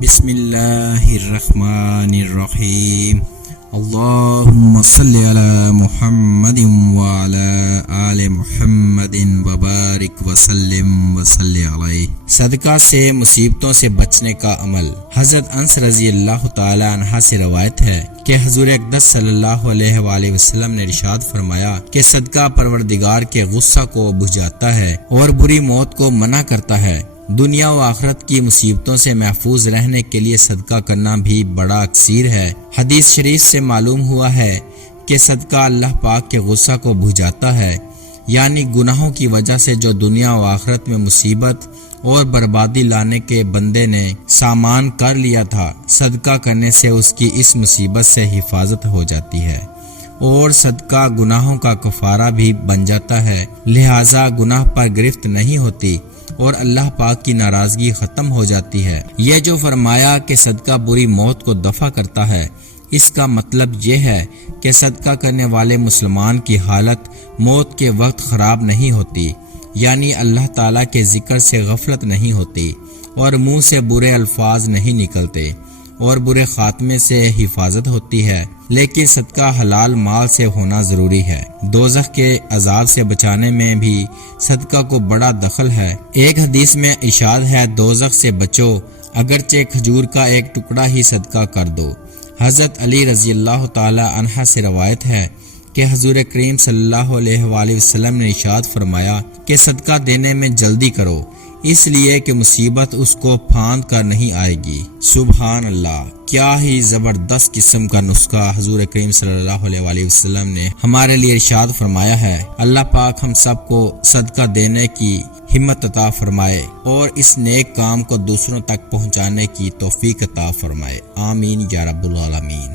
بسم اللہ الرحمن الرحیم اللہم صلی علی محمد وعلی آل محمد وبارک وسلم وصلی علیہ۔ صدقہ سے مصیبتوں سے بچنے کا عمل۔ حضرت انس رضی اللہ تعالی عنہ سے روایت ہے کہ حضور اقدس صلی اللہ علیہ وآلہ وسلم نے ارشاد فرمایا کہ صدقہ پروردگار کے غصہ کو بجھاتا ہے اور بری موت کو منع کرتا ہے۔ دنیا و آخرت کی مصیبتوں سے محفوظ رہنے کے لیے صدقہ کرنا بھی بڑا اکثیر ہے۔ حدیث شریف سے معلوم ہوا ہے کہ صدقہ اللہ پاک کے غصہ کو بجھاتا ہے، یعنی گناہوں کی وجہ سے جو دنیا و آخرت میں مصیبت اور بربادی لانے کے بندے نے سامان کر لیا تھا، صدقہ کرنے سے اس کی اس مصیبت سے حفاظت ہو جاتی ہے اور صدقہ گناہوں کا کفارہ بھی بن جاتا ہے، لہٰذا گناہ پر گرفت نہیں ہوتی اور اللہ پاک کی ناراضگی ختم ہو جاتی ہے۔ یہ جو فرمایا کہ صدقہ بری موت کو دفع کرتا ہے، اس کا مطلب یہ ہے کہ صدقہ کرنے والے مسلمان کی حالت موت کے وقت خراب نہیں ہوتی، یعنی اللہ تعالیٰ کے ذکر سے غفلت نہیں ہوتی اور منہ سے برے الفاظ نہیں نکلتے اور برے خاتمے سے حفاظت ہوتی ہے، لیکن صدقہ حلال مال سے ہونا ضروری ہے۔ دوزخ کے عذاب سے بچانے میں بھی صدقہ کو بڑا دخل ہے۔ ایک حدیث میں ارشاد ہے، دوزخ سے بچو اگرچہ کھجور کا ایک ٹکڑا ہی صدقہ کر دو۔ حضرت علی رضی اللہ تعالی عنہ سے روایت ہے کہ حضور کریم صلی اللہ علیہ وآلہ وسلم نے ارشاد فرمایا کہ صدقہ دینے میں جلدی کرو، اس لیے کہ مصیبت اس کو پھاند کر نہیں آئے گی۔ سبحان اللہ، کیا ہی زبردست قسم کا نسخہ حضور کریم صلی اللہ علیہ وآلہ وسلم نے ہمارے لیے ارشاد فرمایا ہے۔ اللہ پاک ہم سب کو صدقہ دینے کی ہمت عطا فرمائے اور اس نیک کام کو دوسروں تک پہنچانے کی توفیق عطا فرمائے، آمین یا رب العالمین۔